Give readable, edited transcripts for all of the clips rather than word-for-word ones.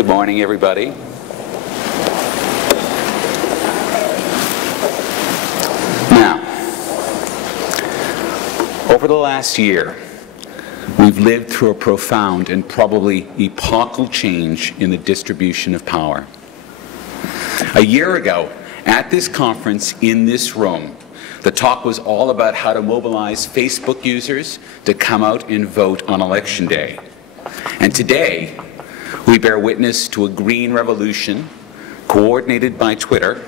Good morning, everybody. Now, over the last year, we've lived through a profound and probably epochal change in the distribution of power. A year ago, at this conference in this room, the talk was all about how to mobilize Facebook users to come out and vote on Election Day. And today, we bear witness to a green revolution coordinated by Twitter,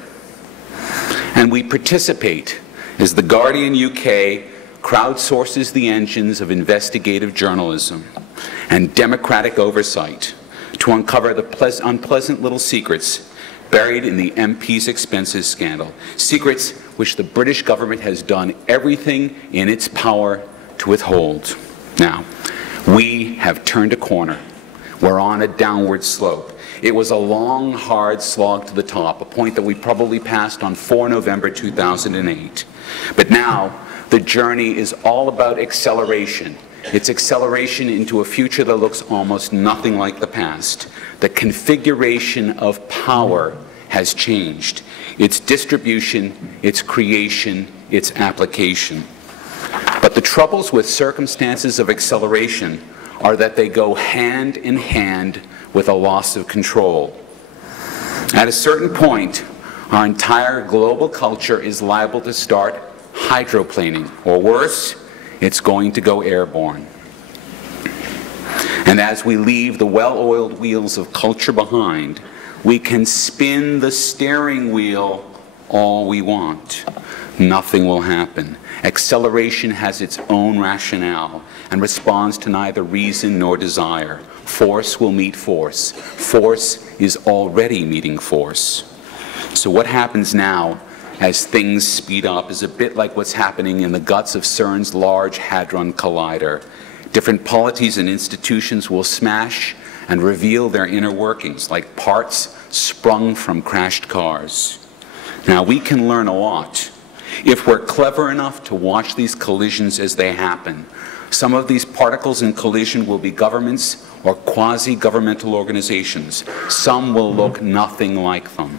and we participate as The Guardian UK crowdsources the engines of investigative journalism and democratic oversight to uncover the unpleasant little secrets buried in the MP's expenses scandal, secrets which the British government has done everything in its power to withhold. Now, we have turned a corner. We're on a downward slope. It was a long, hard slog to the top, a point that we probably passed on 4 November 2008. But now, the journey is all about acceleration. It's acceleration into a future that looks almost nothing like the past. The configuration of power has changed. Its distribution, its creation, its application. But the troubles with circumstances of acceleration are that they go hand in hand with a loss of control. At a certain point, our entire global culture is liable to start hydroplaning, or worse, it's going to go airborne. And as we leave the well-oiled wheels of culture behind, we can spin the steering wheel all we want. Nothing will happen. Acceleration has its own rationale and responds to neither reason nor desire. Force will meet force. Force is already meeting force. So what happens now as things speed up is a bit like what's happening in the guts of CERN's Large Hadron Collider. Different polities and institutions will smash and reveal their inner workings like parts sprung from crashed cars. Now, we can learn a lot if we're clever enough to watch these collisions as they happen. Some of these particles in collision will be governments or quasi-governmental organizations. Some will look nothing like them.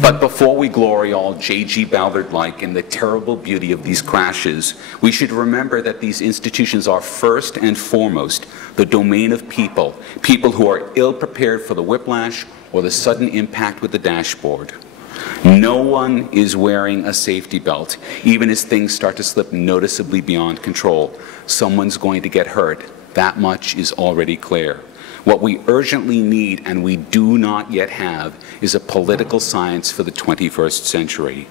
But before we glory all J.G. Ballard-like in the terrible beauty of these crashes, we should remember that these institutions are first and foremost the domain of people, people who are ill-prepared for the whiplash or the sudden impact with the dashboard. No one is wearing a safety belt, even as things start to slip noticeably beyond control. Someone's going to get hurt. That much is already clear. What we urgently need, and we do not yet have, is a political science for the 21st century.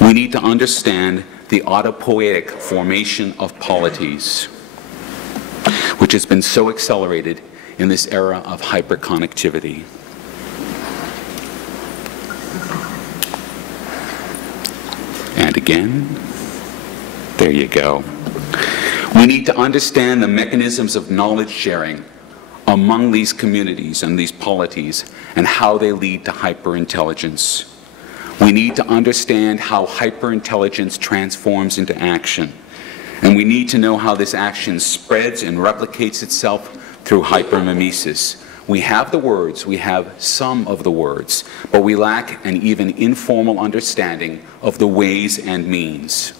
We need to understand the autopoietic formation of polities, which has been so accelerated in this era of hyperconnectivity. And again, there you go. We need to understand the mechanisms of knowledge sharing among these communities and these polities and how they lead to hyperintelligence. We need to understand how hyperintelligence transforms into action. And we need to know how this action spreads and replicates itself through hypermimesis. We have the words, we have some of the words, but we lack an even informal understanding of the ways and means.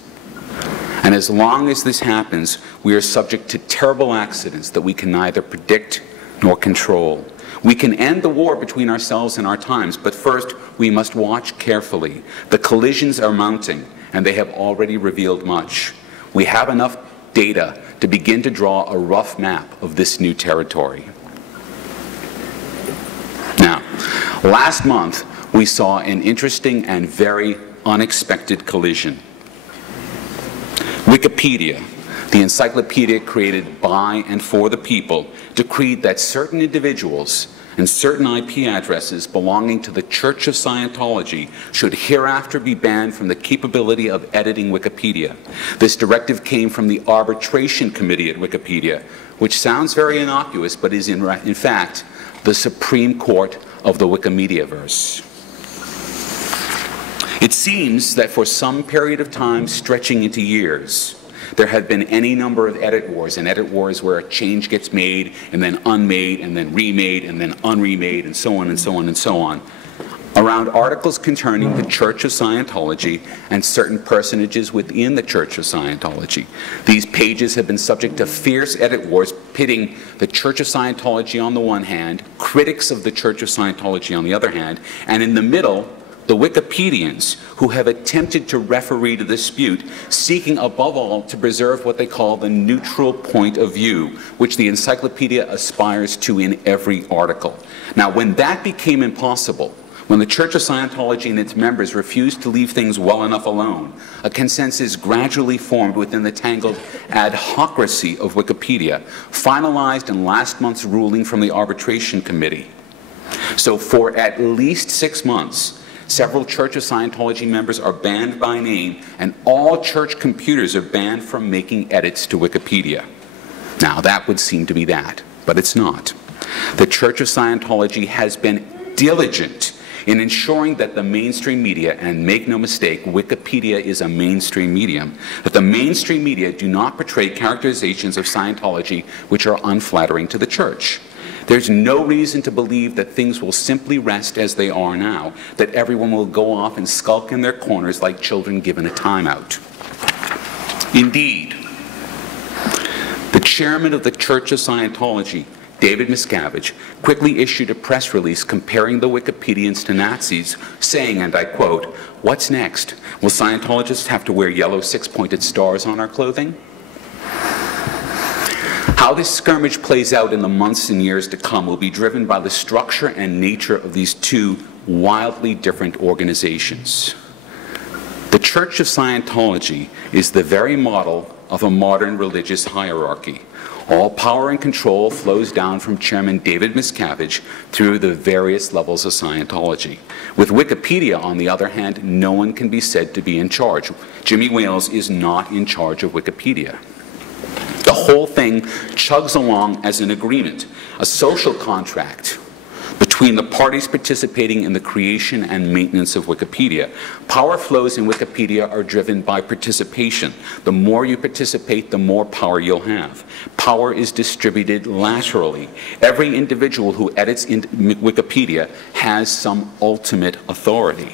And as long as this happens, we are subject to terrible accidents that we can neither predict nor control. We can end the war between ourselves and our times, but first we must watch carefully. The collisions are mounting, and they have already revealed much. We have enough data to begin to draw a rough map of this new territory. Now, last month we saw an interesting and very unexpected collision. Wikipedia, the encyclopedia created by and for the people, decreed that certain individuals and certain IP addresses belonging to the Church of Scientology should hereafter be banned from the capability of editing Wikipedia. This directive came from the arbitration committee at Wikipedia, which sounds very innocuous, but is in fact the Supreme Court of the Wikimediaverse. It seems that for some period of time stretching into years, there have been any number of edit wars, and edit wars where a change gets made and then unmade and then remade and then unremade and so on and so on and so on, around articles concerning the Church of Scientology and certain personages within the Church of Scientology. These pages have been subject to fierce edit wars, pitting the Church of Scientology on the one hand, critics of the Church of Scientology on the other hand, and in the middle, the Wikipedians who have attempted to referee the dispute, seeking above all to preserve what they call the neutral point of view, which the encyclopedia aspires to in every article. Now, when that became impossible, when the Church of Scientology and its members refused to leave things well enough alone, a consensus gradually formed within the tangled adhocracy of Wikipedia, finalized in last month's ruling from the Arbitration Committee. So for at least 6 months, several Church of Scientology members are banned by name, and all church computers are banned from making edits to Wikipedia. Now, that would seem to be that, but it's not. The Church of Scientology has been diligent in ensuring that the mainstream media, and make no mistake, Wikipedia is a mainstream medium, that the mainstream media do not portray characterizations of Scientology which are unflattering to the Church. There's no reason to believe that things will simply rest as they are now, that everyone will go off and skulk in their corners like children given a timeout. Indeed, the chairman of the Church of Scientology, David Miscavige, quickly issued a press release comparing the Wikipedians to Nazis, saying, and I quote, "What's next? Will Scientologists have to wear yellow six-pointed stars on our clothing?" How this skirmish plays out in the months and years to come will be driven by the structure and nature of these two wildly different organizations. The Church of Scientology is the very model of a modern religious hierarchy. All power and control flows down from Chairman David Miscavige through the various levels of Scientology. With Wikipedia, on the other hand, no one can be said to be in charge. Jimmy Wales is not in charge of Wikipedia. The whole thing chugs along as an agreement, a social contract between the parties participating in the creation and maintenance of Wikipedia. Power flows in Wikipedia are driven by participation. The more you participate, the more power you'll have. Power is distributed laterally. Every individual who edits in Wikipedia has some ultimate authority.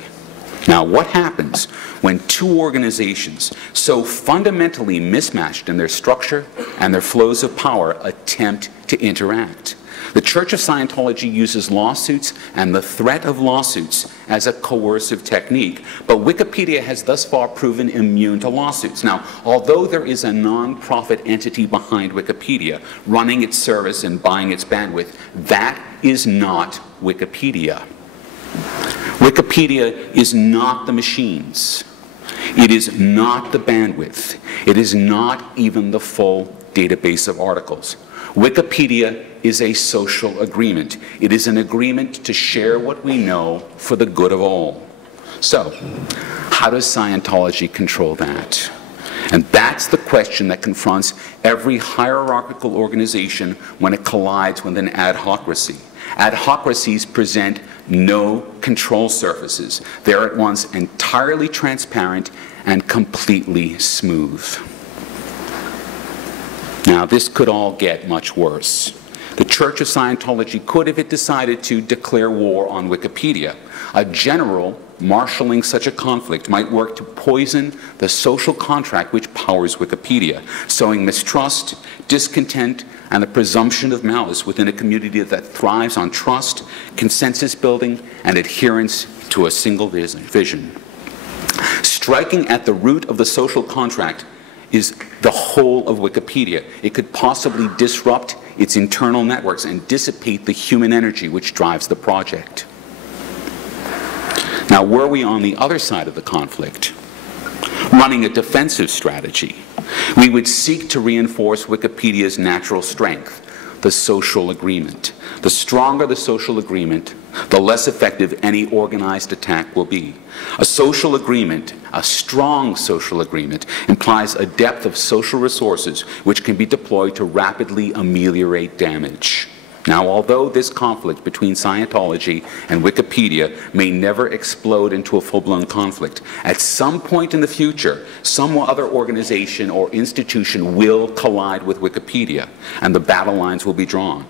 Now, what happens when two organizations so fundamentally mismatched in their structure and their flows of power attempt to interact? The Church of Scientology uses lawsuits and the threat of lawsuits as a coercive technique, but Wikipedia has thus far proven immune to lawsuits. Now, although there is a non-profit entity behind Wikipedia running its service and buying its bandwidth, that is not Wikipedia. Wikipedia is not the machines. It is not the bandwidth. It is not even the full database of articles. Wikipedia is a social agreement. It is an agreement to share what we know for the good of all. So, how does Scientology control that? And that's the question that confronts every hierarchical organization when it collides with an adhocracy. Adhocracies present no control surfaces. They're at once entirely transparent and completely smooth. Now, this could all get much worse. The Church of Scientology could, if it decided to, declare war on Wikipedia. A general marshalling such a conflict might work to poison the social contract which powers Wikipedia, sowing mistrust, discontent, and the presumption of malice within a community that thrives on trust, consensus building, and adherence to a single vision. Striking at the root of the social contract is the whole of Wikipedia. It could possibly disrupt its internal networks and dissipate the human energy which drives the project. Now, were we on the other side of the conflict, running a defensive strategy, we would seek to reinforce Wikipedia's natural strength, the social agreement. The stronger the social agreement, the less effective any organized attack will be. A social agreement, a strong social agreement, implies a depth of social resources which can be deployed to rapidly ameliorate damage. Now, although this conflict between Scientology and Wikipedia may never explode into a full-blown conflict, at some point in the future, some other organization or institution will collide with Wikipedia, and the battle lines will be drawn.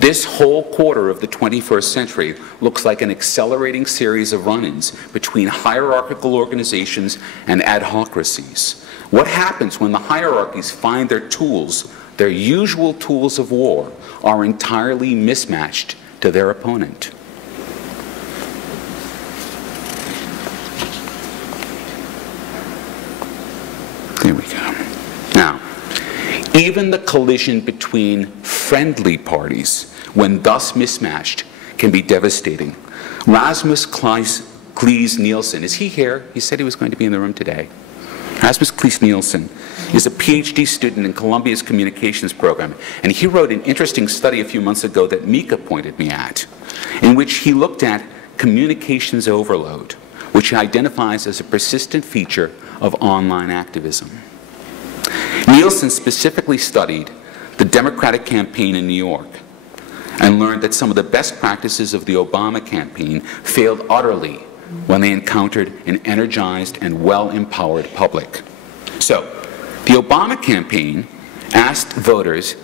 This whole quarter of the 21st century looks like an accelerating series of run-ins between hierarchical organizations and adhocracies. What happens when the hierarchies find their tools, their usual tools of war, are entirely mismatched to their opponent? There we go. Now, even the collision between friendly parties, when thus mismatched, can be devastating. Rasmus Cleese Nielsen, is he here? He said he was going to be in the room today. Rasmus Cleese Nielsen is a PhD student in Columbia's communications program, and he wrote an interesting study a few months ago that Mika pointed me at, in which he looked at communications overload, which he identifies as a persistent feature of online activism. Nielsen specifically studied the Democratic campaign in New York and learned that some of the best practices of the Obama campaign failed utterly when they encountered an energized and well-empowered public. So, the Obama campaign asked voters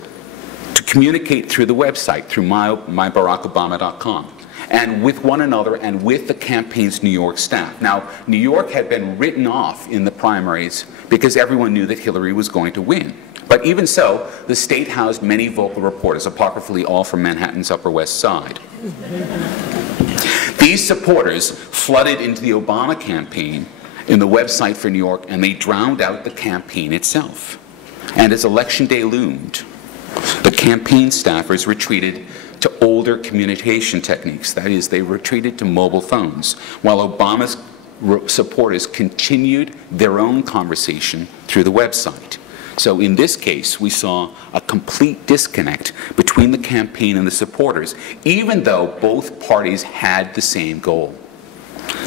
to communicate through the website, through mybarackobama.com, and with one another and with the campaign's New York staff. Now, New York had been written off in the primaries because everyone knew that Hillary was going to win. But even so, the state housed many vocal reporters, apocryphally all from Manhattan's Upper West Side. These supporters flooded into the Obama campaign in the website for New York, and they drowned out the campaign itself. And as Election Day loomed, the campaign staffers retreated to older communication techniques. That is, they retreated to mobile phones, while Obama's supporters continued their own conversation through the website. So in this case, we saw a complete disconnect between the campaign and the supporters, even though both parties had the same goal.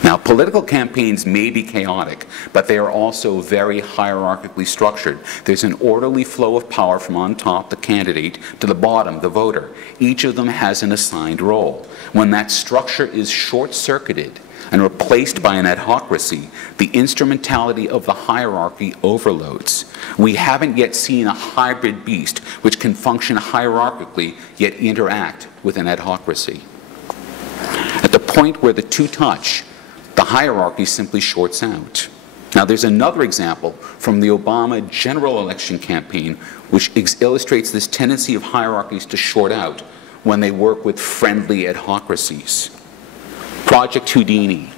Now, political campaigns may be chaotic, but they are also very hierarchically structured. There's an orderly flow of power from on top, the candidate, to the bottom, the voter. Each of them has an assigned role. When that structure is short-circuited and replaced by an adhocracy, the instrumentality of the hierarchy overloads. We haven't yet seen a hybrid beast which can function hierarchically yet interact with an adhocracy. At the point where the two touch, the hierarchy simply shorts out. Now, there's another example from the Obama general election campaign which illustrates this tendency of hierarchies to short out when they work with friendly adhocracies. Project Houdini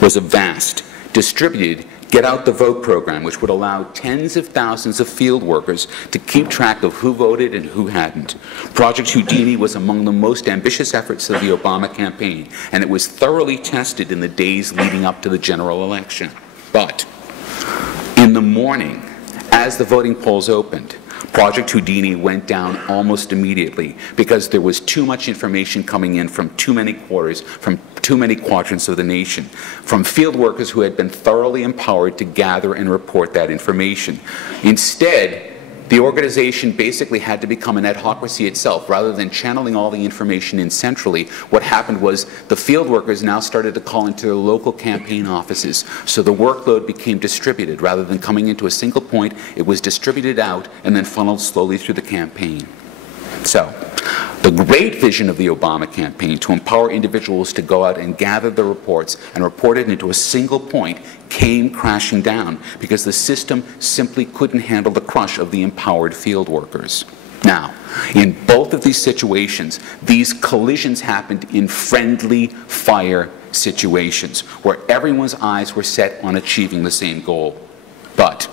was a vast, distributed get-out-the-vote program which would allow tens of thousands of field workers to keep track of who voted and who hadn't. Project Houdini was among the most ambitious efforts of the Obama campaign, and it was thoroughly tested in the days leading up to the general election. But in the morning, as the voting polls opened, Project Houdini went down almost immediately because there was too much information coming in from too many quarters, from too many quadrants of the nation, from field workers who had been thoroughly empowered to gather and report that information. Instead, the organization basically had to become an adhocracy itself. Rather than channeling all the information in centrally, what happened was the field workers now started to call into their local campaign offices. So the workload became distributed. Rather than coming into a single point, it was distributed out and then funneled slowly through the campaign. So, the great vision of the Obama campaign to empower individuals to go out and gather the reports and report it into a single point came crashing down because the system simply couldn't handle the crush of the empowered field workers. Now, in both of these situations, these collisions happened in friendly fire situations where everyone's eyes were set on achieving the same goal. But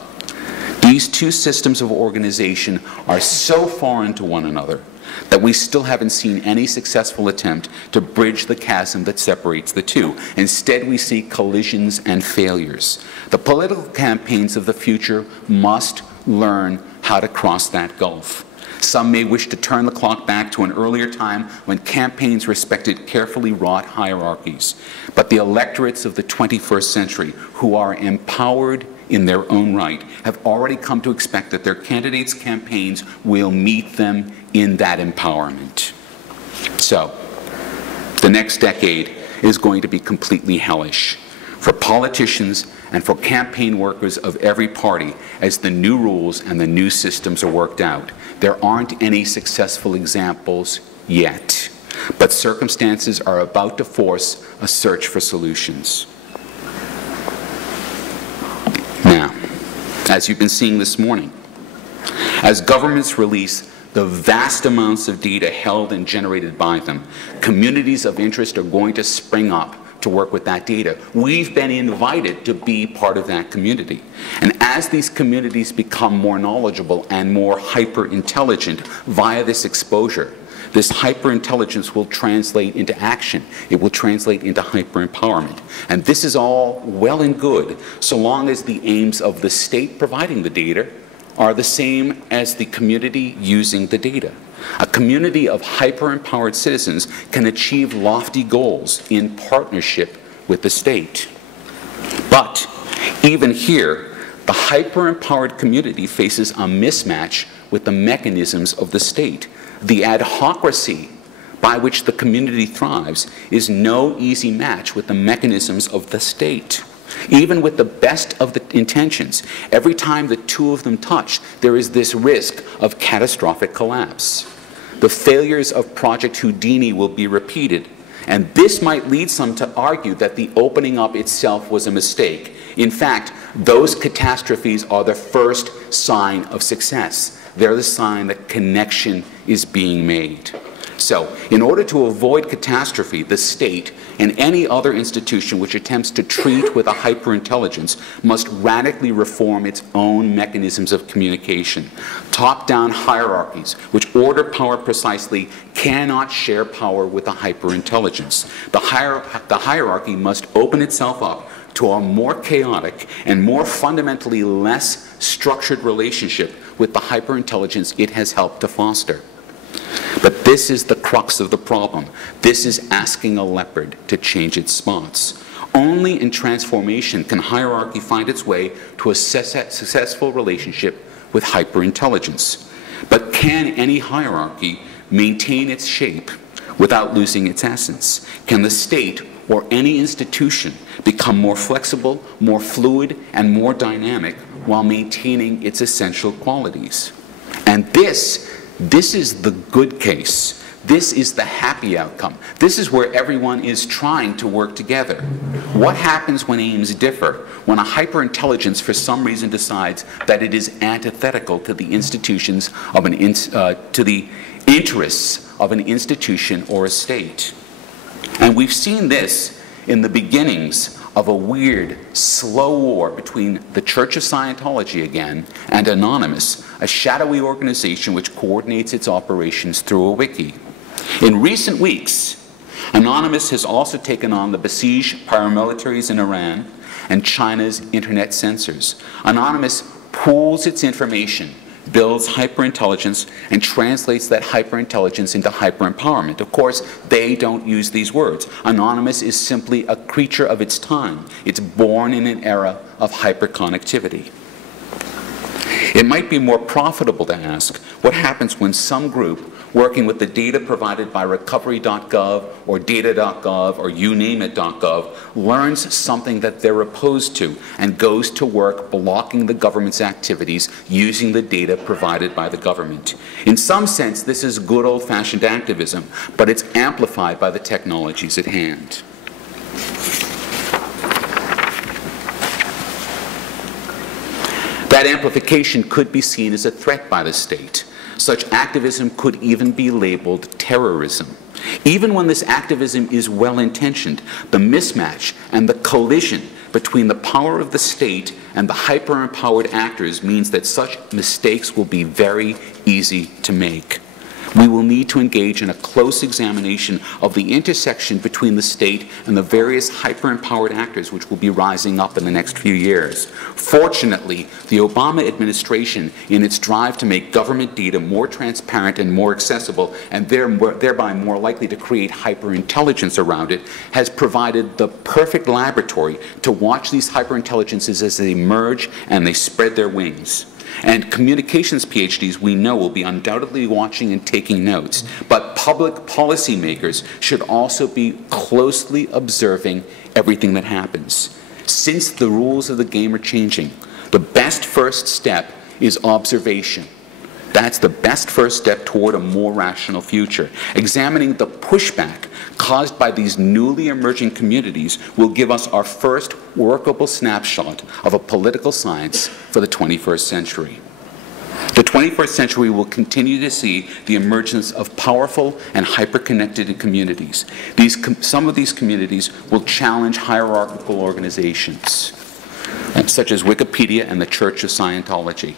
these two systems of organization are so foreign to one another that we still haven't seen any successful attempt to bridge the chasm that separates the two. Instead, we see collisions and failures. The political campaigns of the future must learn how to cross that gulf. Some may wish to turn the clock back to an earlier time when campaigns respected carefully wrought hierarchies. But the electorates of the 21st century, who are empowered in their own right, have already come to expect that their candidates' campaigns will meet them in that empowerment. So, the next decade is going to be completely hellish for politicians and for campaign workers of every party as the new rules and the new systems are worked out. There aren't any successful examples yet, but circumstances are about to force a search for solutions. Now, as you've been seeing this morning, as governments release the vast amounts of data held and generated by them, communities of interest are going to spring up to work with that data. We've been invited to be part of that community. And as these communities become more knowledgeable and more hyper-intelligent via this exposure, this hyper-intelligence will translate into action. It will translate into hyper-empowerment. And this is all well and good so long as the aims of the state providing the data are the same as the community using the data. A community of hyper-empowered citizens can achieve lofty goals in partnership with the state. But even here, the hyper-empowered community faces a mismatch with the mechanisms of the state. The adhocracy by which the community thrives is no easy match with the mechanisms of the state. Even with the best of the intentions, every time the two of them touch, there is this risk of catastrophic collapse. The failures of Project Houdini will be repeated, and this might lead some to argue that the opening up itself was a mistake. In fact, those catastrophes are the first sign of success. They're the sign that connection is being made. So, in order to avoid catastrophe, the state and any other institution which attempts to treat with a hyperintelligence must radically reform its own mechanisms of communication. Top-down hierarchies, which order power precisely, cannot share power with a hyperintelligence. The hierarchy must open itself up to a more chaotic and more fundamentally less structured relationship with the hyperintelligence it has helped to foster. But this is the crux of the problem. This is asking a leopard to change its spots. Only in transformation can hierarchy find its way to a successful relationship with hyperintelligence. But can any hierarchy maintain its shape without losing its essence? Can the state or any institution become more flexible, more fluid, and more dynamic while maintaining its essential qualities? And this is the good case. This is the happy outcome. This is where everyone is trying to work together. What happens when aims differ? When a hyperintelligence for some reason decides that it is antithetical to the institutions of to the interests of an institution or a state. And we've seen this in the beginnings of a weird, slow war between the Church of Scientology again and Anonymous, a shadowy organization which coordinates its operations through a wiki. In recent weeks, Anonymous has also taken on the besieged paramilitaries in Iran and China's internet censors. Anonymous pools its information, builds hyperintelligence, and translates that hyperintelligence into hyperempowerment. Of course, they don't use these words. Anonymous is simply a creature of its time. It's born in an era of hyperconnectivity. It might be more profitable to ask what happens when some group working with the data provided by recovery.gov or data.gov or younameit.gov learns something that they're opposed to and goes to work blocking the government's activities using the data provided by the government. In some sense, this is good old-fashioned activism, but it's amplified by the technologies at hand. That amplification could be seen as a threat by the state. Such activism could even be labeled terrorism. Even when this activism is well-intentioned, the mismatch and the collision between the power of the state and the hyper-empowered actors means that such mistakes will be very easy to make. We will need to engage in a close examination of the intersection between the state and the various hyper-empowered actors which will be rising up in the next few years. Fortunately, the Obama administration, in its drive to make government data more transparent and more accessible, and thereby more likely to create hyper-intelligence around it, has provided the perfect laboratory to watch these hyper-intelligences as they emerge and they spread their wings. And communications PhDs, we know, will be undoubtedly watching and taking notes. But public policymakers should also be closely observing everything that happens. Since the rules of the game are changing, the best first step is observation. That's the best first step toward a more rational future. Examining the pushback caused by these newly emerging communities will give us our first workable snapshot of a political science for the 21st century. The 21st century will continue to see the emergence of powerful and hyper-connected communities. Some of these communities will challenge hierarchical organizations, such as Wikipedia and the Church of Scientology.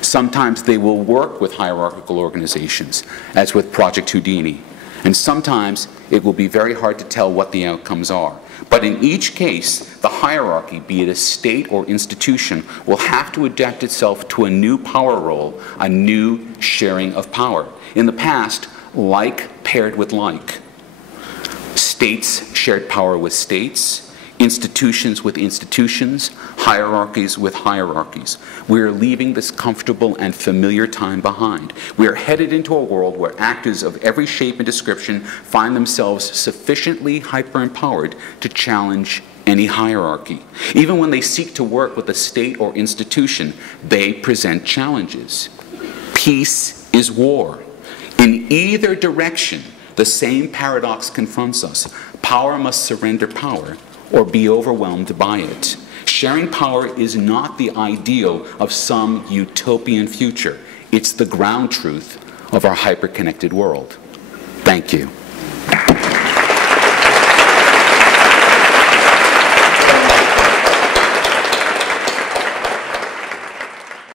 Sometimes they will work with hierarchical organizations, as with Project Houdini. And sometimes it will be very hard to tell what the outcomes are. But in each case, the hierarchy, be it a state or institution, will have to adapt itself to a new power role, a new sharing of power. In the past, like paired with like. States shared power with states, institutions with institutions, hierarchies with hierarchies. We are leaving this comfortable and familiar time behind. We are headed into a world where actors of every shape and description find themselves sufficiently hyper-empowered to challenge any hierarchy. Even when they seek to work with a state or institution, they present challenges. Peace is war. In either direction, the same paradox confronts us. Power must surrender power or be overwhelmed by it. Sharing power is not the ideal of some utopian future. It's the ground truth of our hyper-connected world. Thank you.